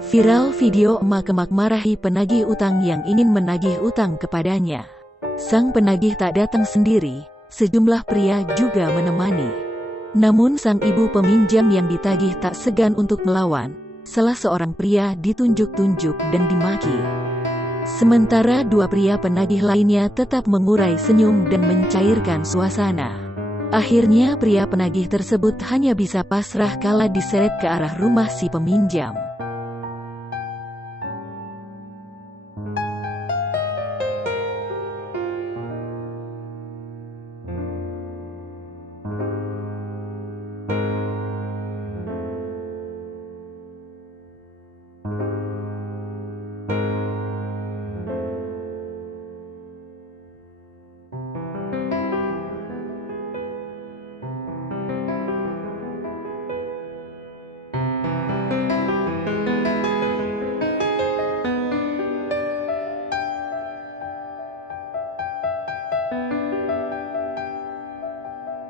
Viral video emak-emak marahi penagih utang yang ingin menagih utang kepadanya. Sang penagih tak datang sendiri, sejumlah pria juga menemani. Namun sang ibu peminjam yang ditagih tak segan untuk melawan. Salah seorang pria ditunjuk-tunjuk dan dimaki. Sementara dua pria penagih lainnya tetap mengurai senyum dan mencairkan suasana. Akhirnya pria penagih tersebut hanya bisa pasrah kala diseret ke arah rumah si peminjam.